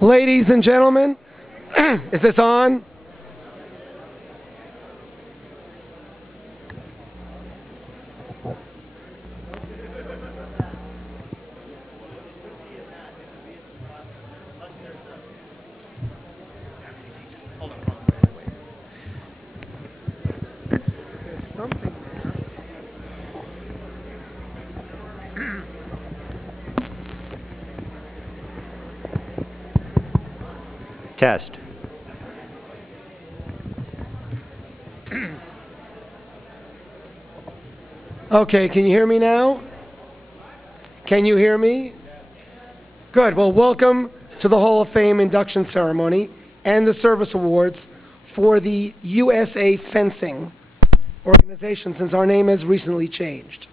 Ladies and gentlemen, is this on? Test. Okay, can you hear me now? Can you hear me? Good. Well, welcome to the Hall of Fame induction ceremony and the service awards for the USA Fencing organization, since our name has recently changed.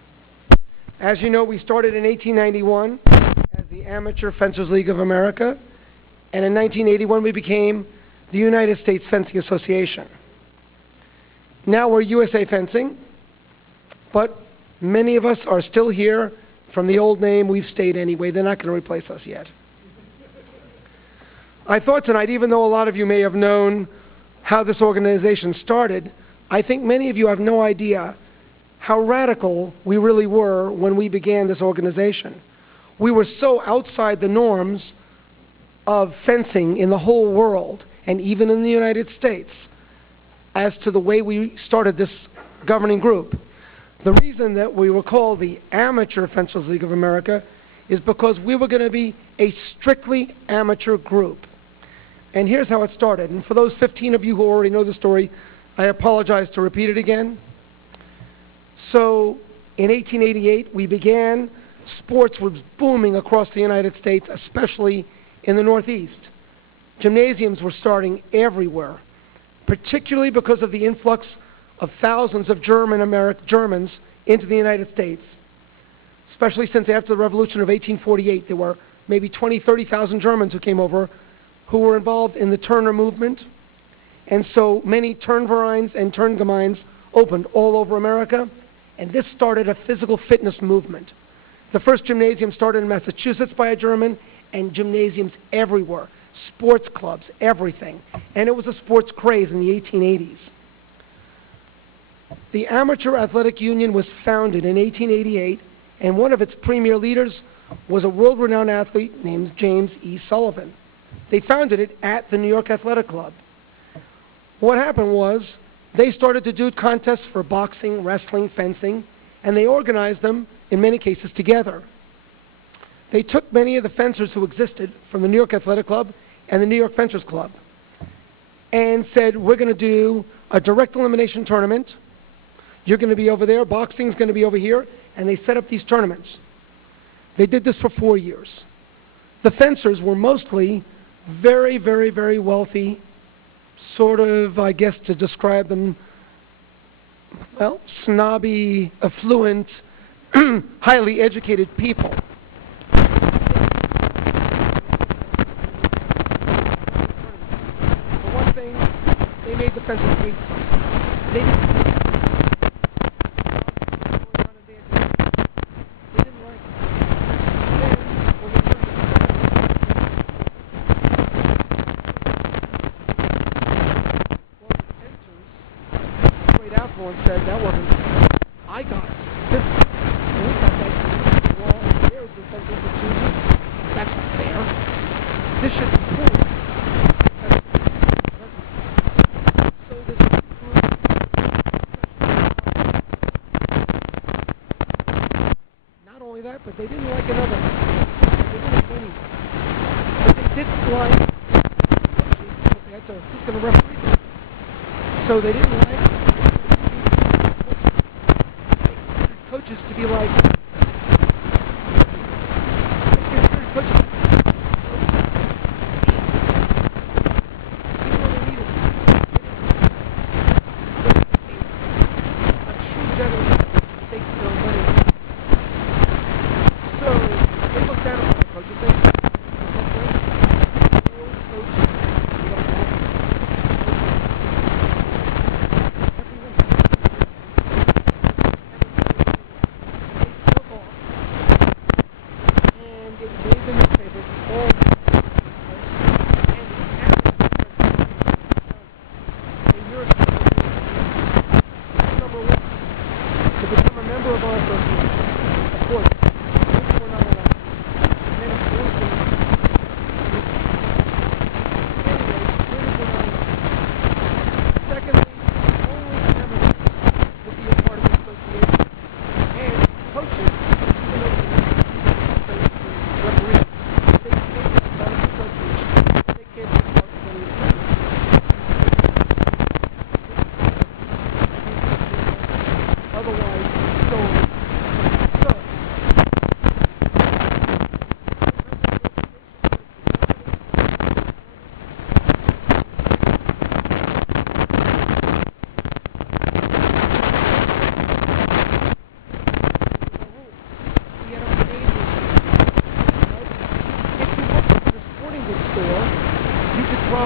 As you know, we started in 1891 as the Amateur Fencers League of America, and in 1981 we became the United States Fencing Association. Now we're USA Fencing, but many of us are still here from the old name. We've stayed anyway. They're not going to replace us yet. I thought tonight, even though a lot of you may have known how this organization started, I think many of you have no idea how radical we really were when we began this organization. We were so outside the norms of fencing in the whole world, and even in the United States, as to the way we started this governing group. The reason that we were called the Amateur Fencers League of America is because we were going to be a strictly amateur group. And here's how it started. And for those 15 of you who already know the story, I apologize to repeat it again. So in 1888, we began. Sports was booming across the United States, especially in the Northeast. Gymnasiums were starting everywhere, particularly because of the influx of thousands of Germans into the United States, especially since after the Revolution of 1848, there were maybe 20, 30,000 Germans who came over who were involved in the Turner movement. And so many Turnvereins and Turngemeins opened all over America, and this started a physical fitness movement. The first gymnasium started in Massachusetts by a German, and gymnasiums everywhere, sports clubs, everything. And it was a sports craze in the 1880s. The Amateur Athletic Union was founded in 1888, and one of its premier leaders was a world-renowned athlete named James E. Sullivan. They founded it at the New York Athletic Club. What happened was they started to do contests for boxing, wrestling, fencing, and they organized them, in many cases, together. They took many of the fencers who existed from the New York Athletic Club and the New York Fencers Club and said, we're going to do a direct elimination tournament. You're going to be over there. Boxing's going to be over here. And they set up these tournaments. They did this for 4 years. The fencers were mostly very, very, very wealthy, sort of, I guess, to describe them, well, snobby, affluent, highly educated people. They made the fencers hate them. They didn't like it. Then, when they the fencers straight out for and said, that wasn't fair. I got it. This, and we got that wall, and there's the fencers for choosing. That's not fair. This should be cool. But they didn't like another. They didn't like anyone. But they didn't like who's going to referee them. So they didn't like coaches to be like coaches.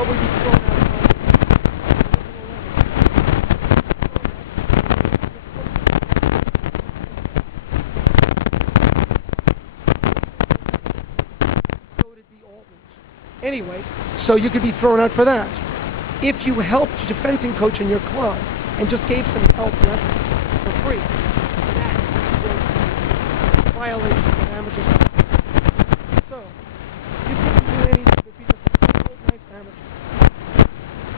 we'd be thrown out of anyway, so you could be thrown out for that. If you helped a fencing coach in your club and just gave some help lessons for free, that was a violation of amateur sport. So, you couldn't do anything but be just a real nice amateur.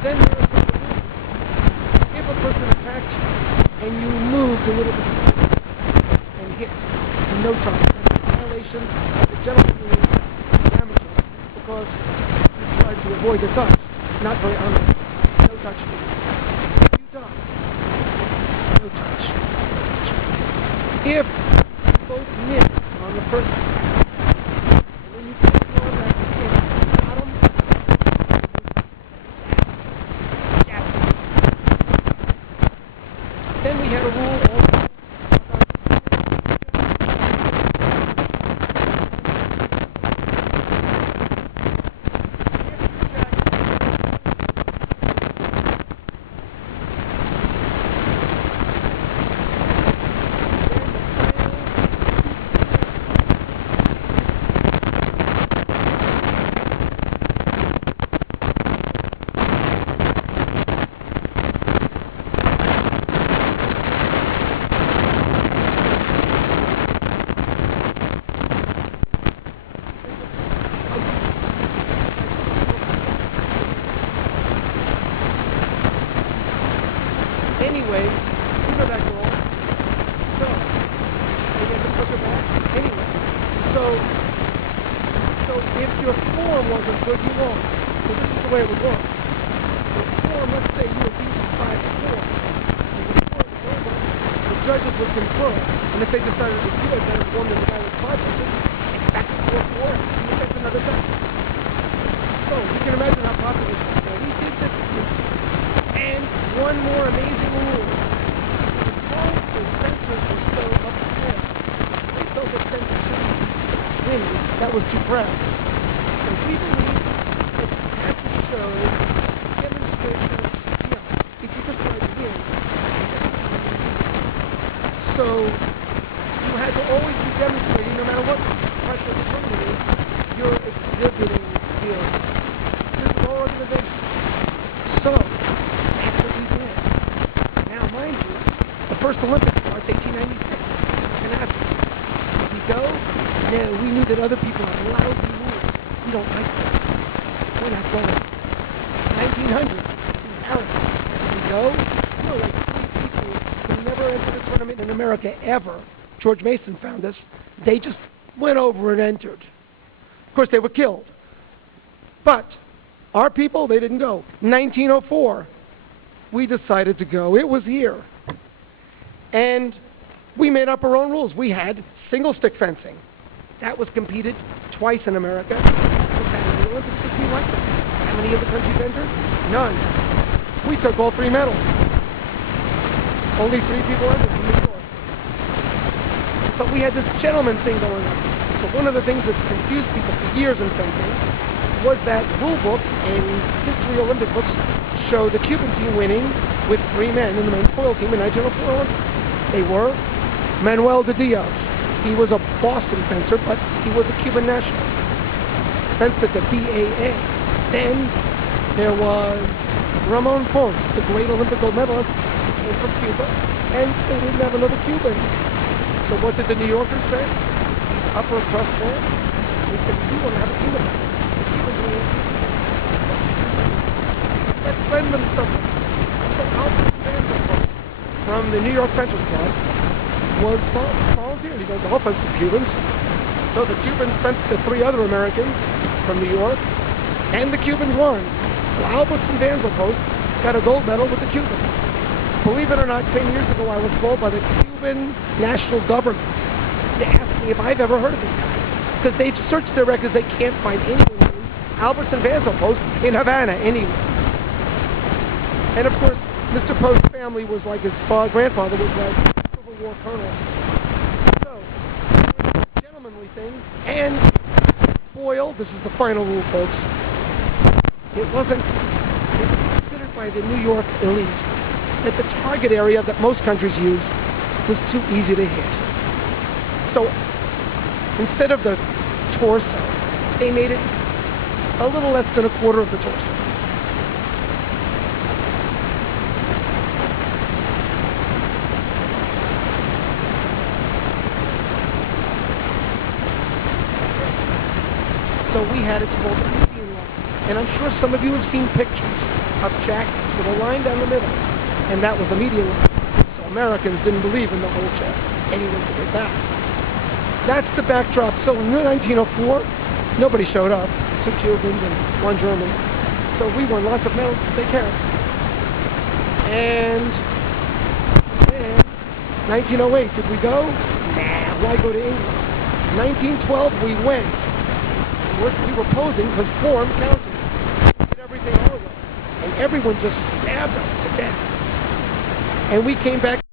Then there are some rules. If a person attacks you and you moved a little bit and hit, no time. That's a violation of the general rules of amateur because you tried to avoid the touch. Not very honorable. No touch. If you touch, no touch. If both miss on the first and then you take the arm back and got him, then we had a rule also about anyway, you know that girl. So, they get to push her back. Anyway, so if your form wasn't good, you lost. So this is the way it would work. The form, let's say you were beaten 5-4. And the form was over, the judges would confer. And if they decided to do it, then it's one that the guy was 5-4. Back to 4-4. And that's another time. So, you can imagine how popular this is. So we did this. And one more amazing rule. Because the censors were so upset, they felt that censors winning. That was too proud. So we believe that you have to show demonstration of if you just try to win. So you had to always be demonstrating, no matter what pressure the company is, you're exhibiting skills. This is our organization. So the first Olympics starts 1896 in Athens. Did we go? No, we knew that other people had lousy rules. We don't like that. We're not going. 1900, in Paris. Did we go? No, like 3 people who never entered a tournament in America ever. George Mason found this. They just went over and entered. Of course, they were killed. But our people, they didn't go. 1904, we decided to go. It was here. And we made up our own rules. We had single-stick fencing. That was competed twice in America. It was had in the Olympics 15 like that. How many of the countries entered? None. We took all 3 medals. Only 3 people entered from New York. But we had this gentleman thing going on. So one of the things that confused people for years in fencing was that rule book and history Olympic books show the Cuban team winning with 3 men in the men's foil team in 1904 Olympics. They were Manuel de Diaz. He was a Boston fencer, but he was a Cuban national. Fenced at the BAA. Then there was Ramon Pons, the great Olympic gold medalist, came from Cuba, and they didn't have another Cuban. So what did the New Yorkers say? Upper crust man. They said, we want to have a Cuban. The Cubans were let's lend them something. So Albert Vanderbilt from the New York Fencers Club was volunteered. He goes, I'll fence the Cubans. So the Cubans fenced the 3 other Americans from New York, and the Cubans won. So Albert Vanderbilt got a gold medal with the Cubans. Believe it or not, 10 years ago I was called by the Cuban national government to ask me if I've ever heard of this guy. Because they've searched their records, they can't find anyone named Albert Vanderbilt in Havana anywhere. And of course, Mr. Post's family was like his grandfather was like a Civil War colonel. So, it was a gentlemanly thing. And foil, this is the final rule, folks. It wasn't by the New York elite that the target area that most countries use was too easy to hit. So instead of the torso, they made it a little less than a quarter of the torso. So we had it called the median line. And I'm sure some of you have seen pictures of jackets with a line down the middle, and that was the median line. So Americans didn't believe in the whole chest. Anyone could hit that. That's the backdrop. So in 1904, nobody showed up. 2 Cubans and 1 German. So we won lots of medals to take care of. And 1908, did we go? Nah, why go to England? 1912, we went. We were posing because form counted. We did everything our way. And everyone just stabbed us to death. And we came back